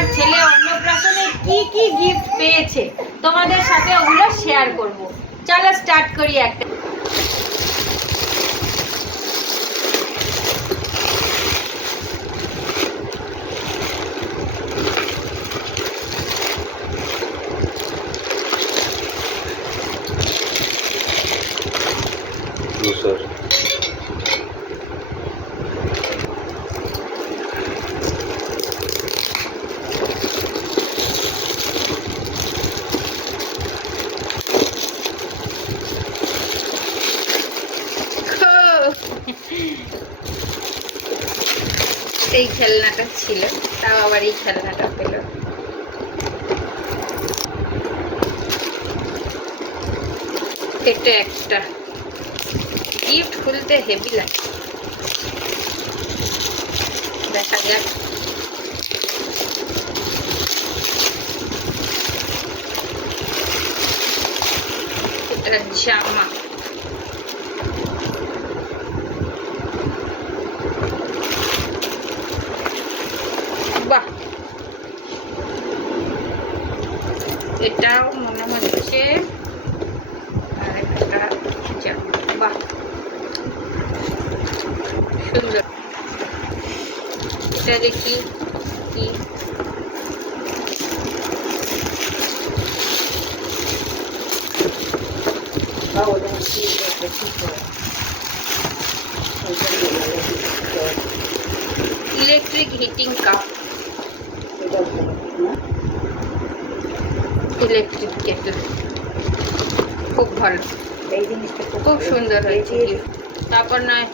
আমার ছেলে অন্নপ্রাশনে কি কি গিফট পেয়েছে তোমাদের সাথে ওগুলো শেয়ার করব। চলো স্টার্ট করি একটা। এই খেলনাটা ছিল, তাও আবার এই খেলনাটা পেল। এটা একটা গিফট, খুলতে হেভি লাগে। দেখা যাক। এটা জামা, বাহ, এটাও মনে হচ্ছে আর একটা জামা। বাহ, সুন্দর। এটা দেখি কি, electric heating cup, electric kettle, খুব ভালো। এই জিনিসটা খুব সুন্দর হয়েছে। তারপর নয়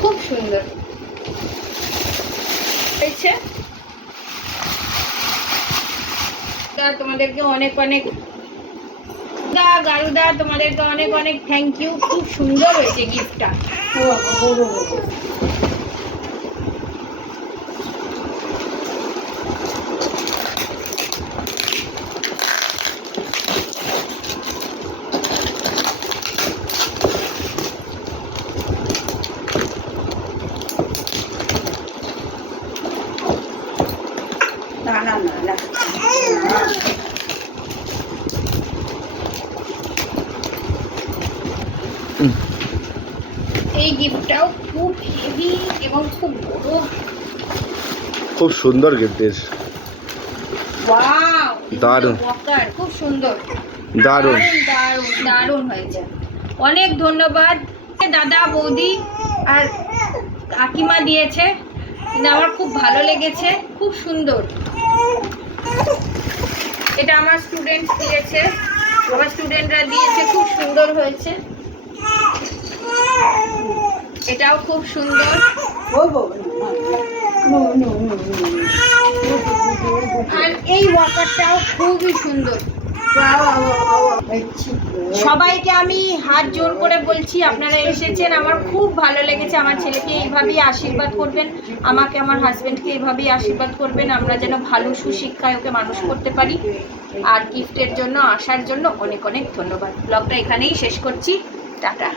খুব সুন্দর হয়েছে। তোমাদেরকে অনেক অনেক গারুদা, তোমাদেরকে অনেক অনেক থ্যাংক ইউ। খুব সুন্দর হয়েছে গিফটটা। এই গিফটটাও খুব হেভি এবং খুব বড়, খুব সুন্দর গিফট। ওয়াও, দারুণ, খুব সুন্দর, দারুণ দারুণ দারুণ হয়েছে। অনেক ধন্যবাদ দাদা, বৌদি আর কাকিমা দিয়েছে, কিন্তু আমার খুব ভালো লেগেছে, খুব সুন্দর। এটা আমার স্টুডেন্টস দিয়েছে, আমার স্টুডেন্টরা দিয়েছে, খুব সুন্দর হয়েছে। এটাও খুব সুন্দর। আর এই ওয়াকারটাও খুবই সুন্দর, সবাইকে আমি হাত জোর করে বলছি, আপনারা এসেছেন, আমার খুব ভালো লেগেছে। আমার ছেলেকে এইভাবেই আশীর্বাদ করবেন, আমাকে আমার হাজব্যান্ডকে এইভাবেই আশীর্বাদ করবেন, আমরা যেন ভালো সুশিক্ষায় ওকে মানুষ করতে পারি। আর গিফটের জন্য, আসার জন্য অনেক অনেক ধন্যবাদ। ব্লগটা এখানেই শেষ করছি, টাটা।